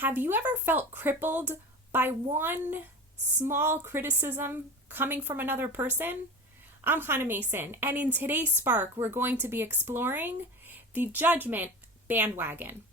Have you ever felt crippled by one small criticism coming from another person? I'm Hannah Mason, and in today's Spark, we're going to be exploring the Judgement Bandwagon.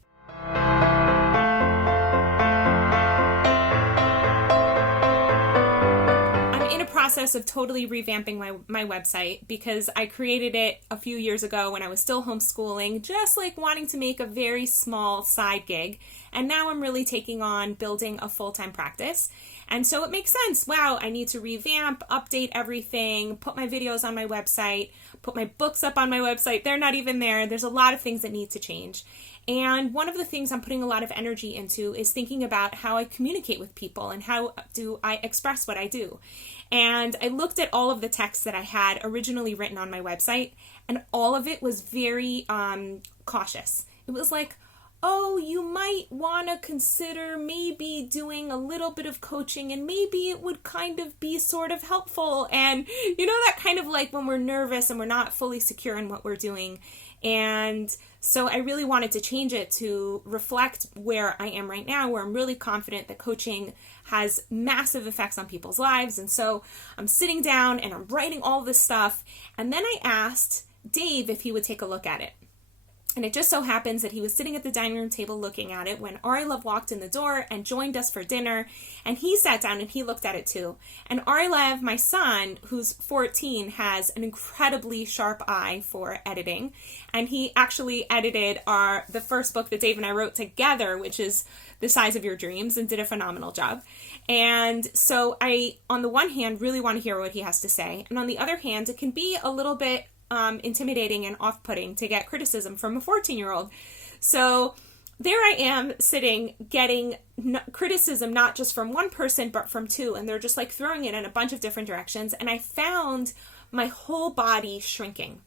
Process of totally revamping my website because I created it a few years ago when I was still homeschooling, just like wanting to make a very small side gig. And now I'm really taking on building a full-time practice. And so it makes sense. Wow, I need to revamp, update everything, put my videos on my website, put my books up on my website. They're not even there. There's a lot of things that need to change. And one of the things I'm putting a lot of energy into is thinking about how I communicate with people and how do I express what I do. And I looked at all of the text that I had originally written on my website, and all of it was very cautious. It was like, oh, you might want to consider maybe doing a little bit of coaching, and maybe it would kind of be sort of helpful. And you know, that kind of like when we're nervous and we're not fully secure in what we're doing. And so I really wanted to change it to reflect where I am right now, where I'm really confident that coaching has massive effects on people's lives. And so I'm sitting down and I'm writing all this stuff. And then I asked Dave if he would take a look at it. And it just so happens that he was sitting at the dining room table looking at it when Ari Lev walked in the door and joined us for dinner. And he sat down and he looked at it too. And Ari Lev, my son, who's 14, has an incredibly sharp eye for editing. And he actually edited the first book that Dave and I wrote together, which is The Size of Your Dreams, and did a phenomenal job. And so I, on the one hand, really want to hear what he has to say. And on the other hand, it can be a little bit intimidating and off-putting to get criticism from a 14-year-old. So there I am sitting getting criticism not just from one person but from two, and they're just like throwing it in a bunch of different directions, and I found my whole body shrinking.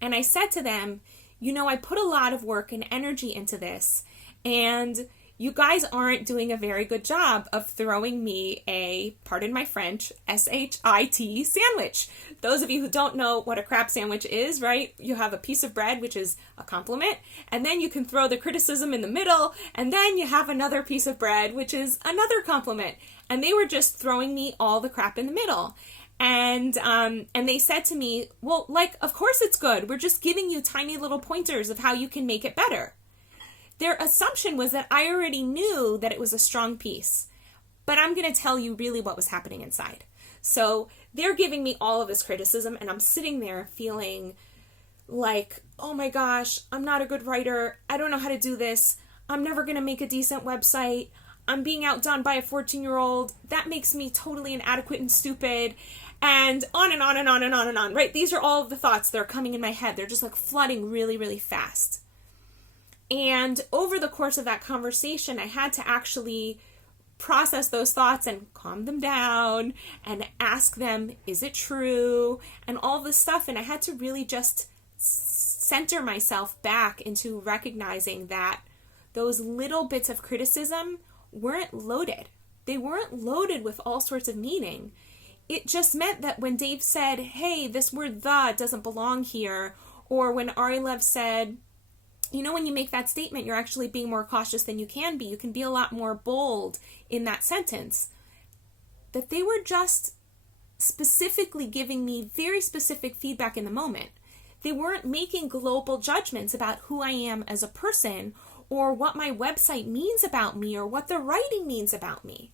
And I said to them, you know, I put a lot of work and energy into this, and you guys aren't doing a very good job of throwing me a, pardon my French, S-H-I-T sandwich. Those of you who don't know what a crap sandwich is, right? You have a piece of bread, which is a compliment, and then you can throw the criticism in the middle, and then you have another piece of bread, which is another compliment. And they were just throwing me all the crap in the middle. And they said to me, well, like, of course it's good. We're just giving you tiny little pointers of how you can make it better. Their assumption was that I already knew that it was a strong piece, but I'm going to tell you really what was happening inside. So they're giving me all of this criticism, and I'm sitting there feeling like, oh my gosh, I'm not a good writer. I don't know how to do this. I'm never going to make a decent website. I'm being outdone by a 14-year-old. That makes me totally inadequate and stupid. And on and on and on and on and on, right? These are all of the thoughts that are coming in my head. They're just like flooding really, really fast. And over the course of that conversation, I had to actually process those thoughts and calm them down and ask them, is it true? And all this stuff. And I had to really just center myself back into recognizing that those little bits of criticism weren't loaded. They weren't loaded with all sorts of meaning. It just meant that when Dave said, hey, this word "the" doesn't belong here, or when Ari Lev said, you know, when you make that statement, you're actually being more cautious than you can be. You can be a lot more bold in that sentence. That they were just specifically giving me very specific feedback in the moment. They weren't making global judgments about who I am as a person or what my website means about me or what the writing means about me.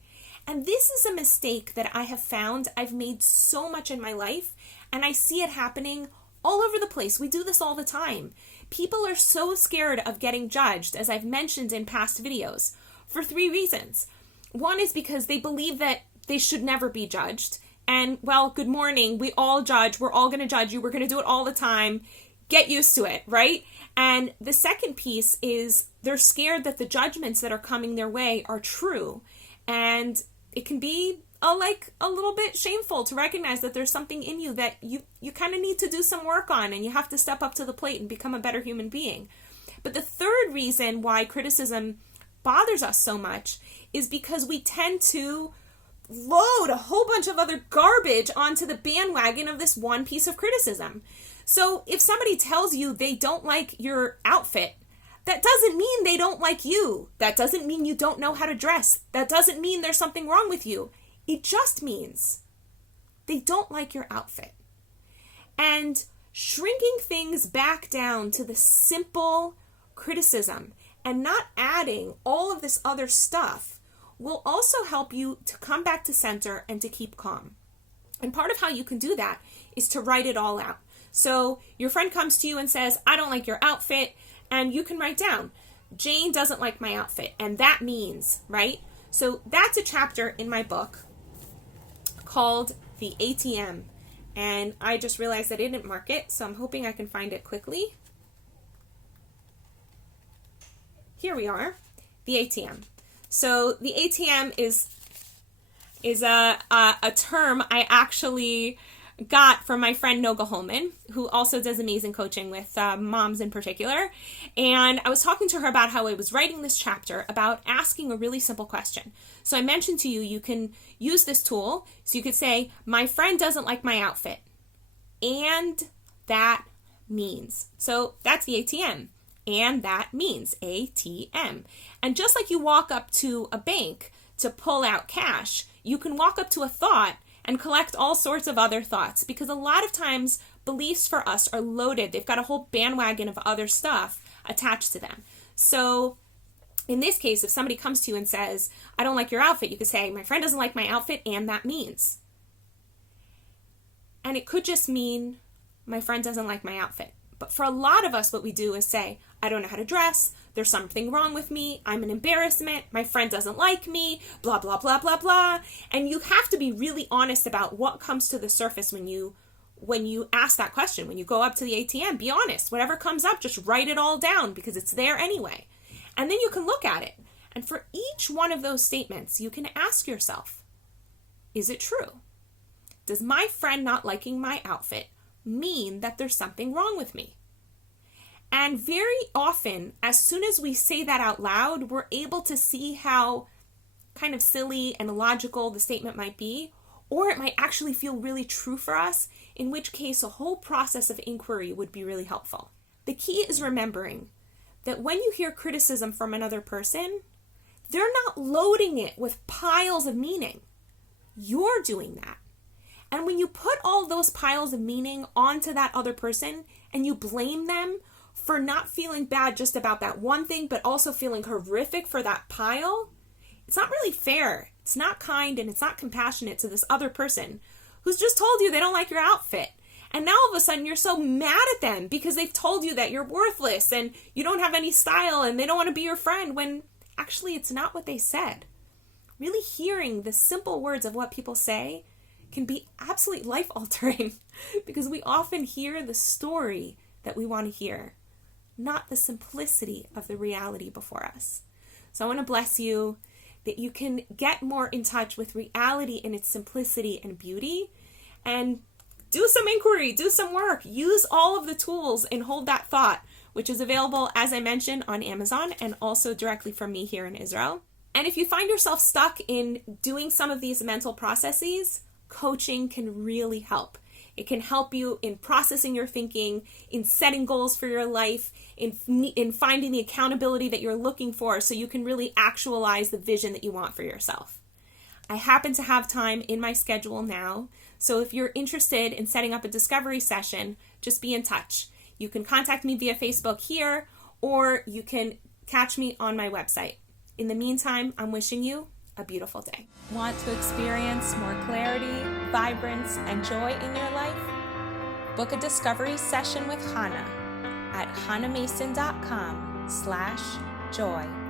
And this is a mistake that I have found I've made so much in my life, and I see it happening all over the place. We do this all the time. People are so scared of getting judged, as I've mentioned in past videos, for 3 reasons. One is because they believe that they should never be judged. And, well, good morning. We all judge. We're all going to judge you. We're going to do it all the time. Get used to it, right? And the second piece is they're scared that the judgments that are coming their way are true. And it can be a little bit shameful to recognize that there's something in you that you kind of need to do some work on, and you have to step up to the plate and become a better human being. But the third reason why criticism bothers us so much is because we tend to load a whole bunch of other garbage onto the bandwagon of this one piece of criticism. So if somebody tells you they don't like your outfit, That doesn't mean they don't like you. That doesn't mean you don't know how to dress. That doesn't mean there's something wrong with you. It just means they don't like your outfit. And shrinking things back down to the simple criticism and not adding all of this other stuff will also help you to come back to center and to keep calm. And part of how you can do that is to write it all out. So your friend comes to you and says, I don't like your outfit, and you can write down, Jane doesn't like my outfit, and that means, right? So that's a chapter in my book called The ATM, and I just realized I didn't mark it, so I'm hoping I can find it quickly. Here we are, the ATM. So the ATM is a term I actually got from my friend Noga Holman, who also does amazing coaching with moms in particular. And I was talking to her about how I was writing this chapter about asking a really simple question. So I mentioned to you, you can use this tool. So you could say, my friend doesn't like my outfit. And that means. So that's the ATM. And that means ATM. And just like you walk up to a bank to pull out cash, you can walk up to a thought and collect all sorts of other thoughts, because a lot of times beliefs for us are loaded. They've got a whole bandwagon of other stuff attached to them. So in this case, if somebody comes to you and says, I don't like your outfit, you could say, my friend doesn't like my outfit, and that means. And it could just mean my friend doesn't like my outfit. But for a lot of us, what we do is say, I don't know how to dress, there's something wrong with me, I'm an embarrassment, my friend doesn't like me, blah, blah, blah, blah, blah. And you have to be really honest about what comes to the surface when you ask that question. When you go up to the ATM, be honest. Whatever comes up, just write it all down, because it's there anyway. And then you can look at it. And for each one of those statements, you can ask yourself, is it true? Does my friend not liking my outfit mean that there's something wrong with me? And very often, as soon as we say that out loud, we're able to see how kind of silly and illogical the statement might be, or it might actually feel really true for us, in which case a whole process of inquiry would be really helpful. The key is remembering that when you hear criticism from another person, they're not loading it with piles of meaning. You're doing that. And when you put all those piles of meaning onto that other person and you blame them for not feeling bad just about that one thing, but also feeling horrific for that pile, it's not really fair. It's not kind, and it's not compassionate to this other person who's just told you they don't like your outfit. And now all of a sudden you're so mad at them because they've told you that you're worthless and you don't have any style and they don't want to be your friend, when actually it's not what they said. Really hearing the simple words of what people say can be absolutely life-altering, because we often hear the story that we want to hear, not the simplicity of the reality before us. So I want to bless you that you can get more in touch with reality in its simplicity and beauty, and do some inquiry, do some work, use all of the tools and Hold That Thought, which is available, as I mentioned, on Amazon and also directly from me here in Israel. And if you find yourself stuck in doing some of these mental processes, coaching can really help. It can help you in processing your thinking, in setting goals for your life, in finding the accountability that you're looking for so you can really actualize the vision that you want for yourself. I happen to have time in my schedule now, so if you're interested in setting up a discovery session, just be in touch. You can contact me via Facebook here, or you can catch me on my website. In the meantime, I'm wishing you a beautiful day. Want to experience more clarity, vibrance, and joy in your life? Book a discovery session with Hannah at hannahmason.com/joy.